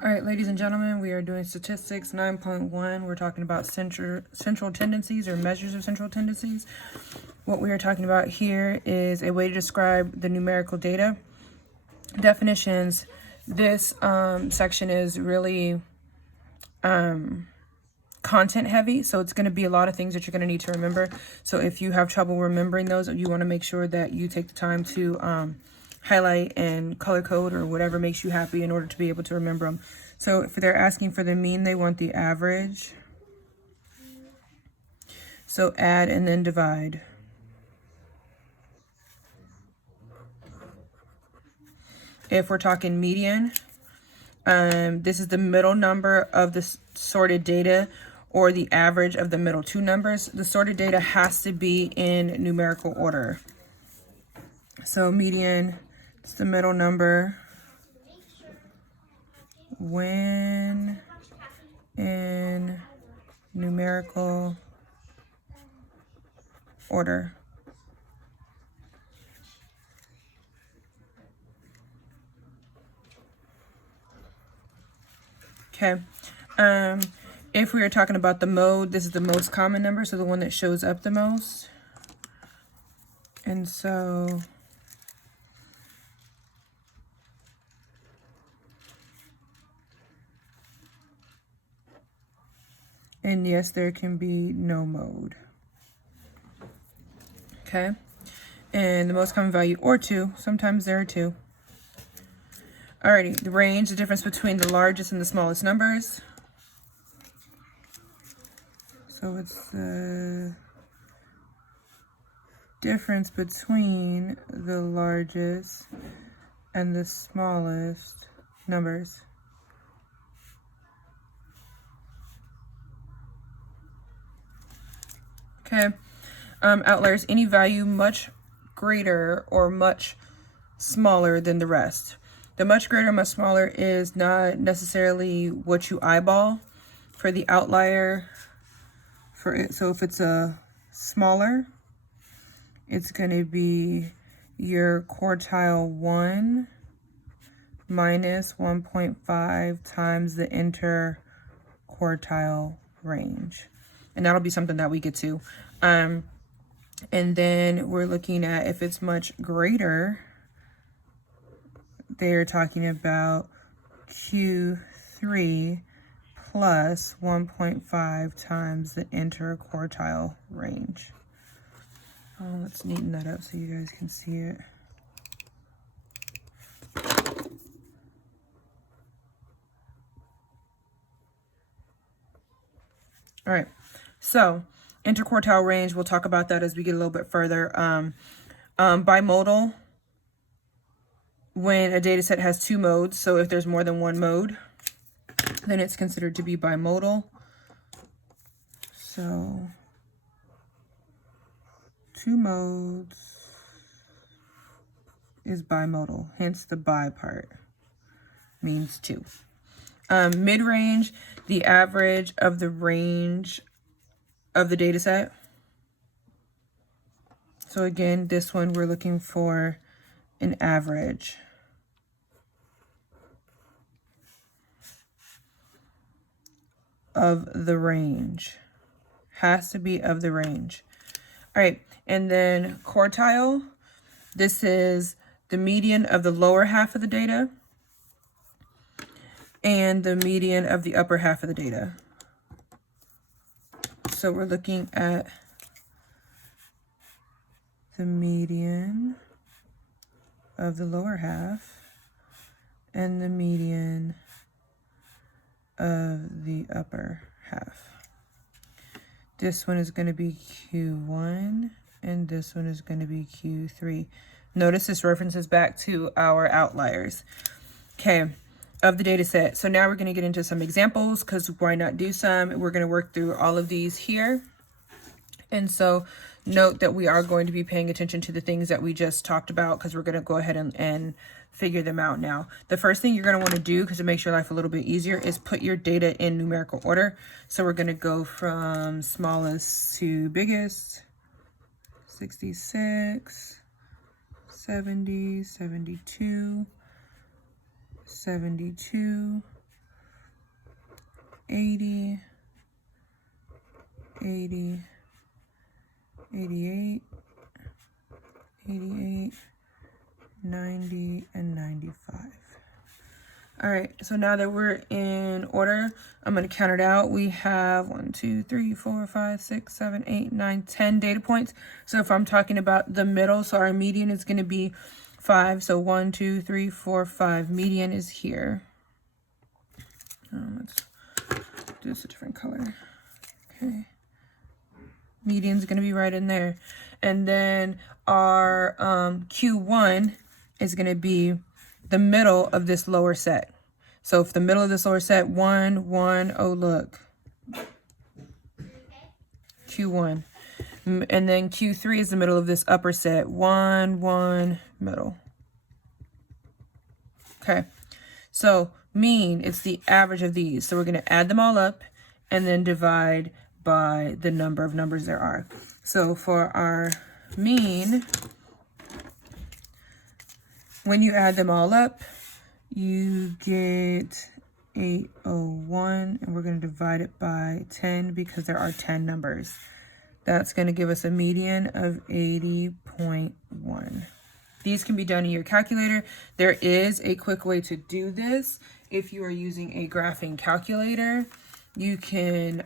All right, ladies and gentlemen, we are doing statistics 9.1. We're talking about central tendencies or measures of central tendencies. What we are talking about here is a way to describe the numerical data. Definitions. This section is really content heavy, so it's going to be a lot of things that you're going to need to remember. So if you have trouble remembering those, you want to make sure that you take the time to highlight and color code or whatever makes you happy in order to be able to remember them. So if they're asking for the mean, they want the average. So add and then divide. If we're talking median, this is the middle number of the sorted data or the average of the middle two numbers. The sorted data has to be in numerical order. So median is the middle number when in numerical order. Okay. If we are talking about the mode, this is the most common number, so the one that shows up the most. And so and yes, there can be no mode. Okay. And the most common value or 2. Sometimes there are 2. Alrighty, the range, the difference between the largest and the smallest numbers. So it's the difference between the largest and the smallest numbers. Okay. Outliers, any value much greater or much smaller than the rest. The much greater, much smaller is not necessarily what you eyeball for the outlier. For it, so if it's a smaller, it's going to be your quartile 1 minus 1.5 times the interquartile range. And that'll be something that we get to. And then we're looking at if it's much greater, they're talking about Q3 plus 1.5 times the interquartile range. Let's neaten that up so you guys can see it. All right, so interquartile range, we'll talk about that as we get a little bit further. Bimodal, when a data set has 2 modes, so if there's more than one mode, then it's considered to be bimodal. So 2 modes is bimodal, hence the bi part means 2. Mid-range, the average of the range of the data set. So again, this one we're looking for an average. Of the range. Has to be of the range. All right, and then quartile. This is the median of the lower half of the data and the median of the upper half of the data. So we're looking at the median of the lower half and the median of the upper half. This one is going to be Q1 and this one is going to be Q3. Notice this references back to our outliers. Okay, of the data set. So now we're going to get into some examples because why not do some? We're going to work through all of these here. And so note that we are going to be paying attention to the things that we just talked about because we're going to go ahead and figure them out now. The first thing you're going to want to do, because it makes your life a little bit easier, is put your data in numerical order. So we're going to go from smallest to biggest. 66, 70, 72, 72, 80, 80, 88, 88, 90, and 95. All right, so now that we're in order, I'm going to count it out. We have 1, 2, 3, 4, 5, 6, 7, 8, 9, 10 data points. So if I'm talking about the middle, so our median is going to be 5. So 1, 2, 3, 4, 5. Median is here. Let's do this a different color. Okay. Median is going to be right in there. And then our Q1 is going to be the middle of this lower set. So if the middle of this lower set, 1, 1, oh look, Q1. And then Q3 is the middle of this upper set, 1, 1, middle. Okay, so mean, it's the average of these. So we're going to add them all up and then divide by the number of numbers there are. So for our mean, when you add them all up, you get 801, and we're going to divide it by 10 because there are 10 numbers. That's going to give us a median of 80.1. These can be done in your calculator. There is a quick way to do this. If you are using a graphing calculator, you can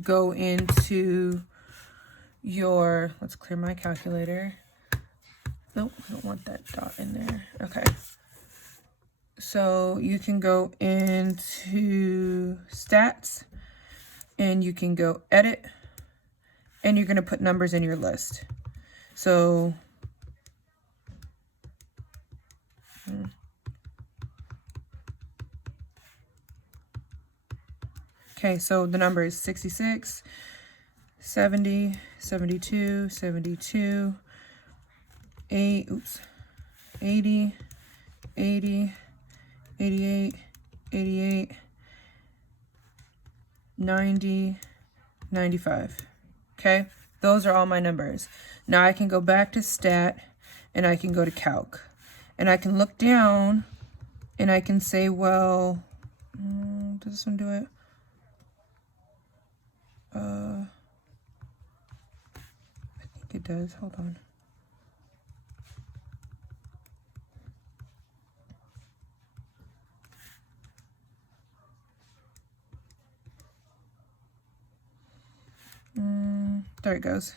go into your, let's clear my calculator. Nope, I don't want that dot in there. Okay. So you can go into stats and you can go edit and you're going to put numbers in your list. So okay, so the number is 66, 70, 72, 72, 80, 80, 88, 88, 90, 95. Okay, those are all my numbers. Now I can go back to stat and I can go to calc and I can look down and I can say, well, does this one do it? I think it does. Hold on. There it goes.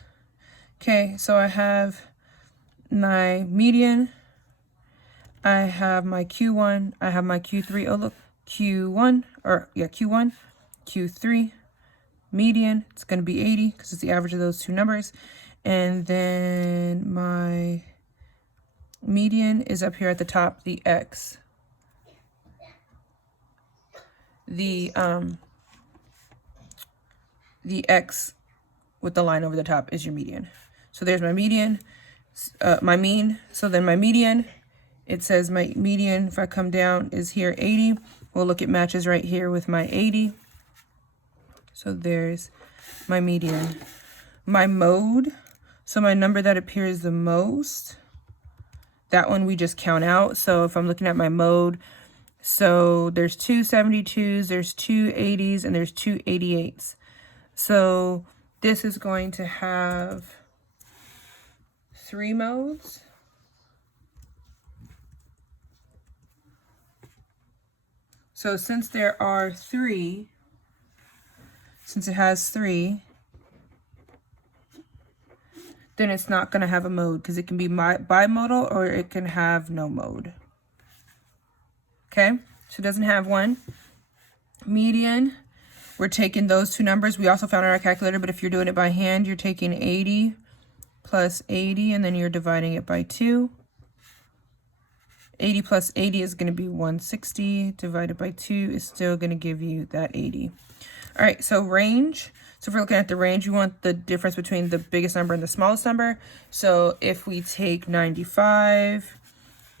Okay, so I have my median, I have my Q1, I have my Q3, oh look, Q1, Q3, median, it's going to be 80 because it's the average of those two numbers, and then my median is up here at the top, the X. The X with the line over the top is your median. So there's my median, my mean. So then my median, it says my median, if I come down, is here 80. Well, look, it matches right here with my 80. So there's my median. My mode, so my number that appears the most, that one we just count out. So if I'm looking at my mode, so there's two 72s, there's two 80s, and there's two 88s. So this is going to have 3 modes. So since there are 3, since it has 3, then it's not going to have a mode because it can be bimodal or it can have no mode. Okay, so it doesn't have one. Median, we're taking those two numbers. We also found in our calculator, but if you're doing it by hand, you're taking 80 plus 80, and then you're dividing it by 2. 80 plus 80 is going to be 160. Divided by 2 is still going to give you that 80. All right, so range. So if we're looking at the range, you want the difference between the biggest number and the smallest number. So if we take 95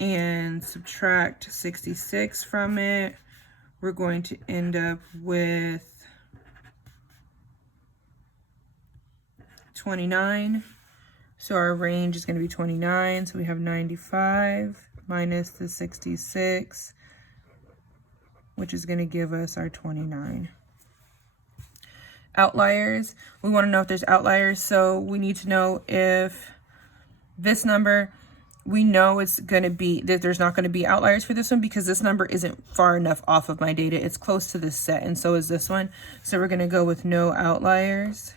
and subtract 66 from it, we're going to end up with 29. So our range is going to be 29. So we have 95 minus the 66 which is going to give us our 29. Outliers, we want to know if there's outliers, so we need to know if this number, we know it's going to be, that there's not going to be outliers for this one because this number isn't far enough off of my data. It's close to this set, and so is this one. So we're going to go with no outliers.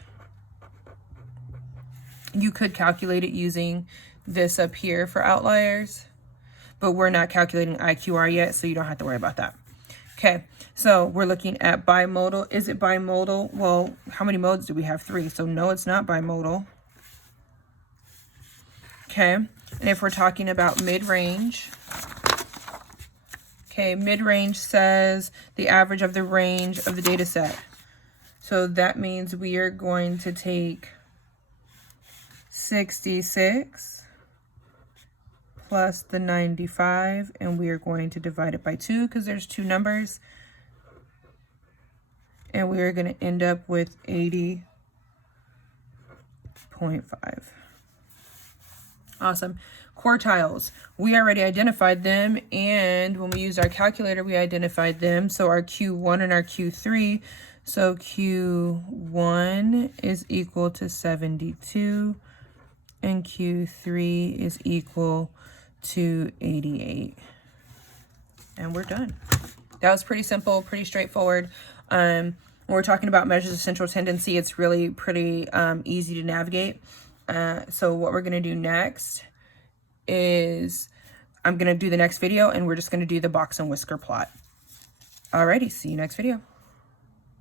You could calculate it using this up here for outliers, but we're not calculating IQR yet, so you don't have to worry about that. Okay, so we're looking at bimodal. Is it bimodal? Well, how many modes do we have? 3. So no, it's not bimodal. Okay, and if we're talking about mid-range, okay, mid-range says the average of the range of the data set. So that means we are going to take 66 plus the 95, and we are going to divide it by 2 because there's 2 numbers. And we are going to end up with 80.5. Awesome. Quartiles, we already identified them, and when we used our calculator, we identified them. So our Q1 and our Q3, so Q1 is equal to 72, and Q3 is equal to 88. And we're done. That was pretty simple, pretty straightforward. When we're talking about measures of central tendency, it's really pretty easy to navigate. So what we're going to do next is I'm going to do the next video, and we're just going to do the box and whisker plot. Alrighty, see you next video.